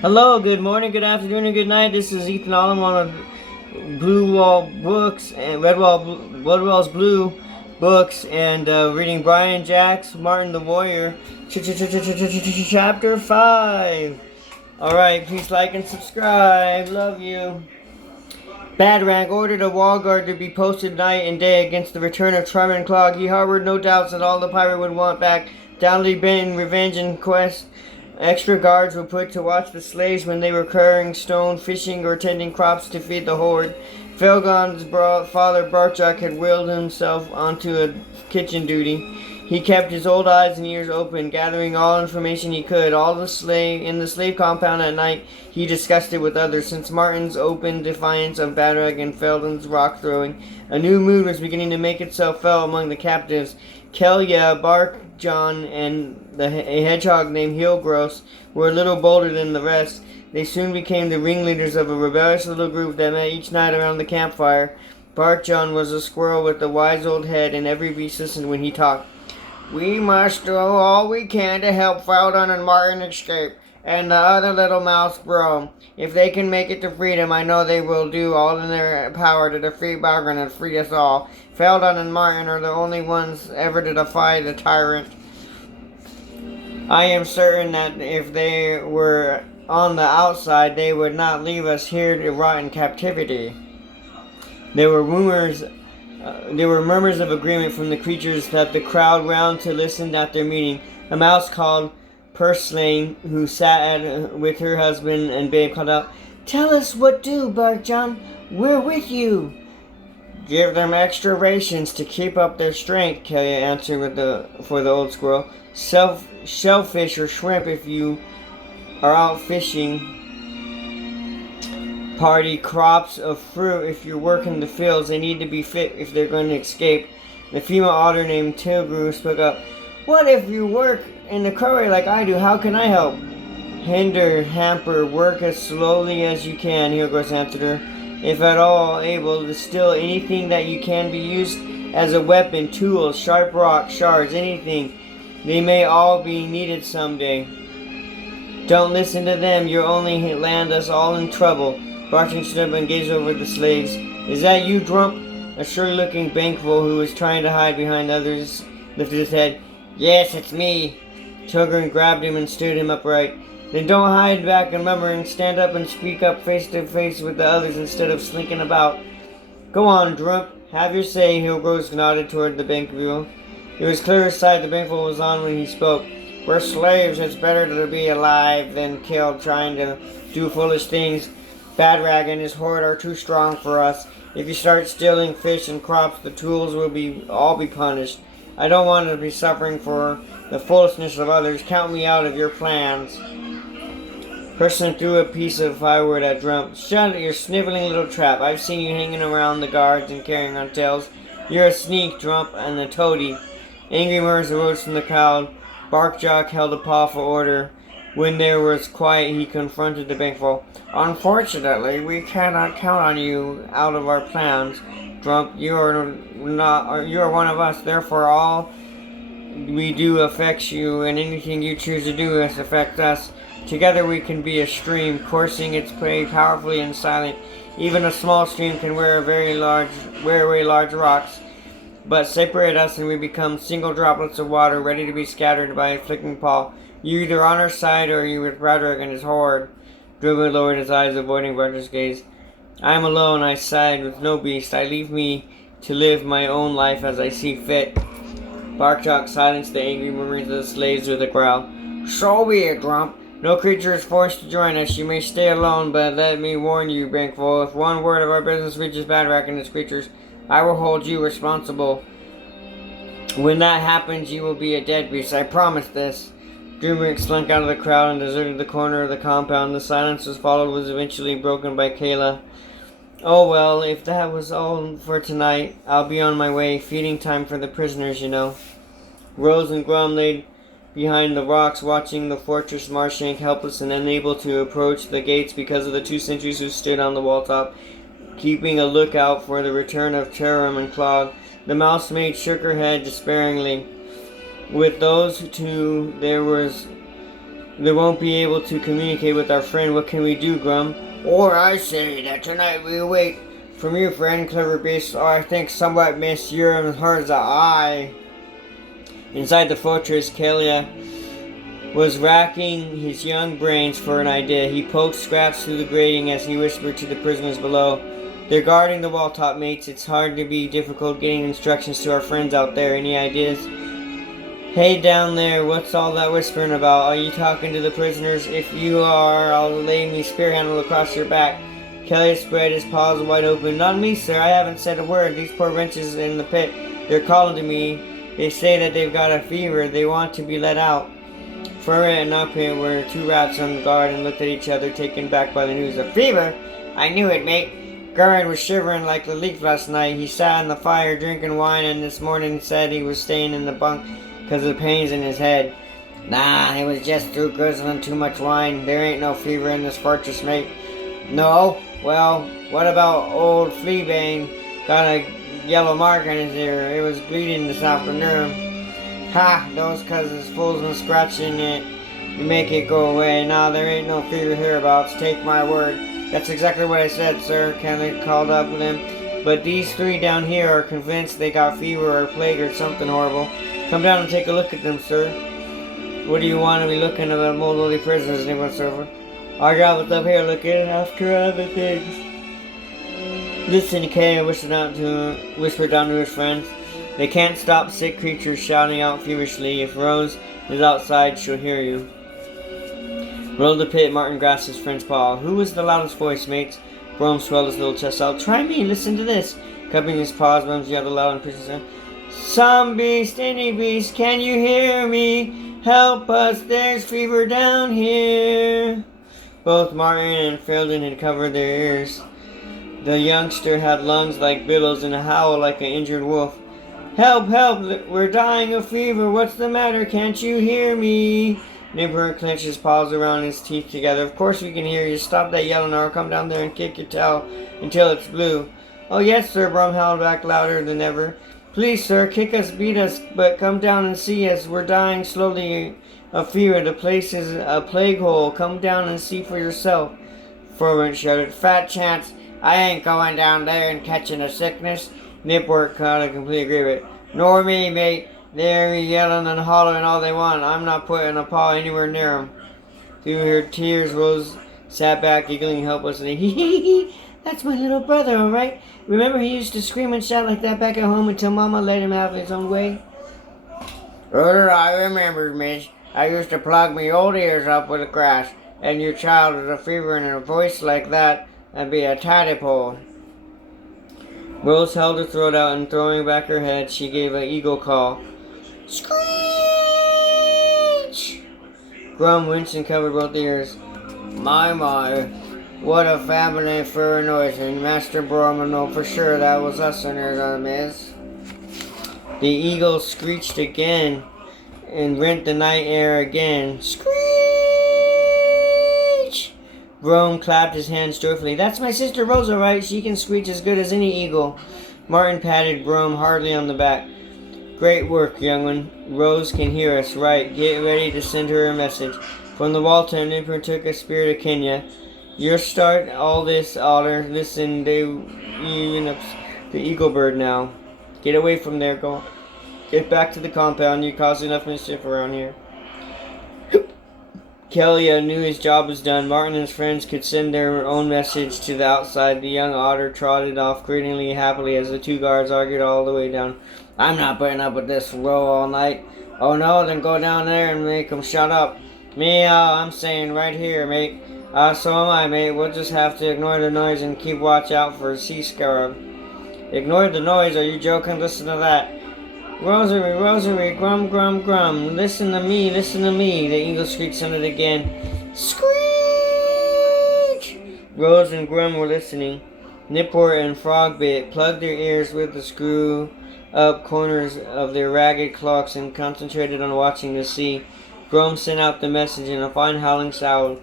Hello, good morning, good afternoon, and good night. This is Ethan Allen on Blue Wall Books and Redwall's Blue Books, and reading Brian Jacks Martin the Warrior, Chapter 5. Alright, please like and subscribe. Love you. Badrag ordered a wall guard to be posted night and day against the return of Charmer and Clog. He harbored no doubts that all the pirate would want back, downly bent in revenge and quest. Extra guards were put to watch the slaves when they were carrying stone, fishing, or tending crops to feed the horde. Felgon's father Barchok had willed himself onto a kitchen duty. He kept his old eyes and ears open, gathering all information he could. In the slave compound at night, he discussed it with others. Since Martin's open defiance of Badrag and Felden's rock throwing, a new mood was beginning to make itself felt among the captives. Kelya, Barkjon, and a hedgehog named Hilgros were a little bolder than the rest. They soon became the ringleaders of a rebellious little group that met each night around the campfire. Barkjon was a squirrel with a wise old head, and every beast listened when he talked. "We must do all we can to help Feldon and Martin escape, and the other little mouse bro. If they can make it to freedom, I know they will do all in their power to defeat Balgren and free us all. Feldon and Martin are the only ones ever to defy the tyrant. I am certain that if they were on the outside, they would not leave us here to rot in captivity." There were murmurs of agreement from the creatures that the crowd round to listen at their meeting. A mouse called Purslane, who sat with her husband and babe, called out, "Tell us what do, Barkjon. We're with you." "Give them extra rations to keep up their strength," Kelly answered for the old squirrel. "Shellfish or shrimp if you are out fishing. Party crops of fruit if you work in the fields. They need to be fit if they're going to escape." The female otter named Tilgru spoke up. "What if you work in the quarry like I do? How can I help?" Hamper, work as slowly as you can," Hilgros answered her. "If at all able, distill anything that you can be used as a weapon, tools, sharp rock, shards, anything. They may all be needed someday. Don't listen to them, you'll only land us all in trouble." Barton stood up and gazed over the slaves. "Is that you, Drump?" A short-looking bankful who was trying to hide behind others lifted his head. "Yes, it's me." Tilgren grabbed him and stood him upright. "Then don't hide back and mumbling. Stand up and speak up face to face with the others instead of slinking about." "Go on, Drump. Have your say." Hilgros nodded toward the bankful. It was clear his side the bankful was on when he spoke. "We're slaves. It's better to be alive than killed trying to do foolish things. Badrag and his horde are too strong for us. If you start stealing fish and crops, the tools will all be punished. I don't want to be suffering for the foolishness of others. Count me out of your plans." Person threw a piece of firewood at Drump. "Shut it, you sniveling little trap. I've seen you hanging around the guards and carrying on tails. You're a sneak, Drump, and a toady." Angry murmurs arose from the crowd. Barkjock held a paw for order. When there was quiet, he confronted the bankful. "Unfortunately, we cannot count on you out of our plans, Drump. You are one of us. Therefore, all we do affects you, and anything you choose to do affects us. Together, we can be a stream, coursing its prey powerfully and silent. Even a small stream can wear away large rocks. But separate us, and we become single droplets of water, ready to be scattered by a flicking paw. You're either on our side, or you're with Braddock and his horde." Drummond lowered his eyes, avoiding Barker's gaze. "I am alone. I side with no beast. I leave me to live my own life as I see fit." Barkjock silenced the angry murmurs of the slaves with a growl. "So be it, Drump. No creature is forced to join us. You may stay alone, but let me warn you, Bankful, if one word of our business reaches Badrag and his creatures, I will hold you responsible. When that happens, you will be a dead beast. I promise this." Drumrick slunk out of the crowd and deserted the corner of the compound. The silence was eventually broken by Kayla. "Oh well, if that was all for tonight, I'll be on my way. Feeding time for the prisoners, you know." Rose and Grom lay behind the rocks, watching the fortress Marshank, helpless and unable to approach the gates because of the 2 sentries who stood on the wall top, keeping a lookout for the return of Tarum and Clog. The mouse maid shook her head despairingly. With those two, there was they won't be able to communicate with our friend. What can we do, Grum? Or I say that tonight we wait from you, friend, Clever Beast, or I think somewhat Miss Urim Harza eye. Inside the fortress, Kalia was racking his young brains for an idea. He poked scraps through the grating as he whispered to the prisoners below. They're guarding the wall top, mates. It's hard to be difficult getting instructions to our friends out there. Any ideas? Hey, down there, what's all that whispering about? Are you talking to the prisoners? If you are, I'll lay me spear handle across your back. Kelly spread his paws wide open. Not me, sir. I haven't said a word. These poor wretches in the pit, they're calling to me. They say that they've got a fever. They want to be let out. Furret and Upit were two rats on guard and looked at each other, taken back by the news. A fever? I knew it, mate. Gurren was shivering like a leaf last night. He sat on the fire drinking wine, and this morning said he was staying in the bunk because of the pains in his head. Nah, it was just through guzzling too much wine. There ain't no fever in this fortress, mate. No? Well, what about old Fleabane? Got a yellow mark on his ear. It was bleeding this afternoon. Ha! Those cousins fools been scratching it. You make it go away. Nah, there ain't no fever hereabouts. Take my word. That's exactly what I said, sir. Kelly called up with him. But these three down here are convinced they got fever or plague or something horrible. Come down and take a look at them, sir. What do you want to be looking at moldy prisoners, neighbor server? Our job is up here looking after other things. Listen, Kay whispered down to his friends. They can't stop sick creatures shouting out feverishly. If Rose is outside, she'll hear you. Roll the pit, Martin grasped his friend's paw. Who was the loudest voice, mates? Brom swelled his little chest out. Try me, listen to this. Cupping his paws, Brom's yelled aloud and persistent. Some beast, any beast, can you hear me? Help us, there's fever down here. Both Martin and Fielden had covered their ears. The youngster had lungs like billows and a howl like an injured wolf. Help, help, we're dying of fever. What's the matter? Can't you hear me? Nipper clenched his paws around his teeth together. Of course we can hear you. Stop that yelling or I'll come down there and kick your tail until it's blue. Oh yes, sir, Brom howled back louder than ever. Please, sir, kick us, beat us, but come down and see us. We're dying slowly of fever. The place is a plague hole. Come down and see for yourself. Fervent shouted. Fat chance. I ain't going down there and catching a sickness. Nipwork caught a complete agreement. Nor me, mate. They're yelling and hollering all they want. I'm not putting a paw anywhere near 'em. Through her tears, Rose sat back, giggling helplessly. Hee hee hee. That's my little brother, all right? Remember he used to scream and shout like that back at home until Mama let him have his own way? I remember, miss. I used to plug me old ears up with a grass, and your child with a fever and a voice like that, and be a tadpole. Rose held her throat out and throwing back her head, she gave an eagle call. Screech! Grum winced and covered both ears. My, what a family for a noise, and Master Brom will know for sure that was us in there, miss. The eagle screeched again and rent the night air again. Screech! Brom clapped his hands joyfully. That's my sister Rose, all right. She can screech as good as any eagle. Martin patted Brom hardly on the back. Great work, young one. Rose can hear us, right. Get ready to send her a message. From the wall, Nipper took a spear to Kenya. You'll start all this, Otter. Listen, the eagle bird now. Get away from there, go. Get back to the compound. You caused enough mischief around here. Kelly knew his job was done. Martin and his friends could send their own message to the outside. The young otter trotted off grinning happily as the two guards argued all the way down. I'm not putting up with this row all night. Oh no, then go down there and make them shut up. Me, I'm saying right here, mate. So am I, mate. We'll just have to ignore the noise and keep watch out for a sea scarab. Ignore the noise? Are you joking? Listen to that. Rosary, Rosary, grum, grum, grum. Listen to me, listen to me. The eagle screech sounded again. Screech! Rose and Grum were listening. Nipper and Frogbit plugged their ears with the screw-up corners of their ragged clocks and concentrated on watching the sea. Grum sent out the message in a fine howling sound.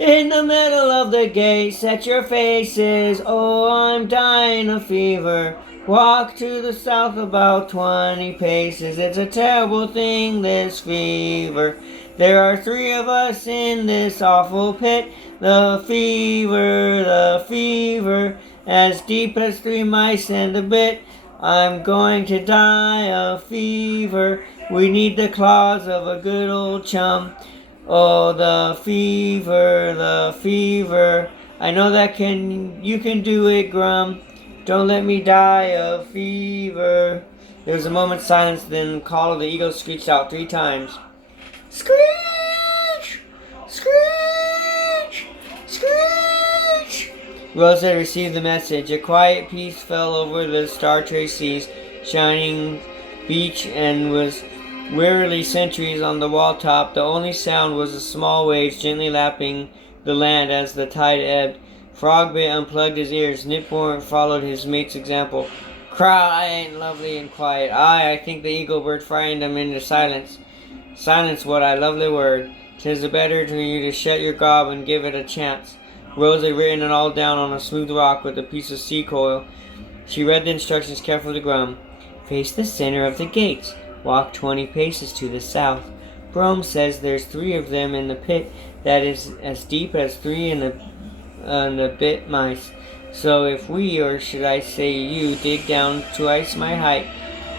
In the middle of the gate, set your faces. Oh, I'm dying of fever. Walk to the south about 20 paces. It's a terrible thing, this fever. There are 3 of us in this awful pit. The fever, as deep as 3 mice and a bit. I'm going to die of fever. We need the claws of a good old chum. Oh, the fever. I know you can do it, Grum. Don't let me die of fever. There was a moment's silence, then the call of the eagle screeched out 3 times. Screech! Screech! Screech! Rosa received the message. A quiet peace fell over the star-traced seas, shining beach, and was wearily sentries on the wall top. The only sound was the small waves gently lapping the land as the tide ebbed. Frogbit unplugged his ears. Nipborn followed his mate's example. Crying, lovely and quiet. I think the eagle bird frightened them into silence. Silence, what a lovely word. 'Tis better to you to shut your gob and give it a chance. Rose had written it all down on a smooth rock with a piece of sea coil. She read the instructions carefully to Grum. Face the center of the gates. Walk 20 paces to the south. Brome says there's 3 of them in the pit that is as deep as 3 and a bit mice. So if we, or should I say you, dig down twice my height,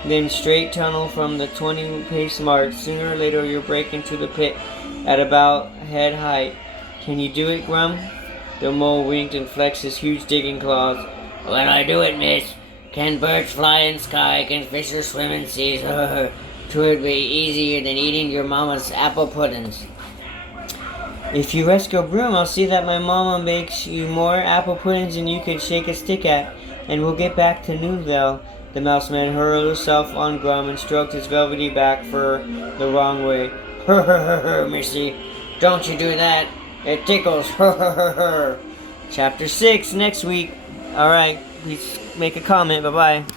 then straight tunnel from the 20-pace mark, sooner or later you'll break into the pit at about head height. Can you do it, Grum? The mole winked and flexed his huge digging claws. When I do it, miss. Can birds fly in sky? Can fishes swim in seas? 'Twould be easier than eating your mama's apple puddings. If you rescue Broom, I'll see that my mama makes you more apple puddings than you can shake a stick at, and we'll get back to Noonville. The mouse man hurled himself on Grum and stroked his velvety back for the wrong way. Missy, don't you do that. It tickles. Chapter 6 next week. Alright, please make a comment. Bye-bye.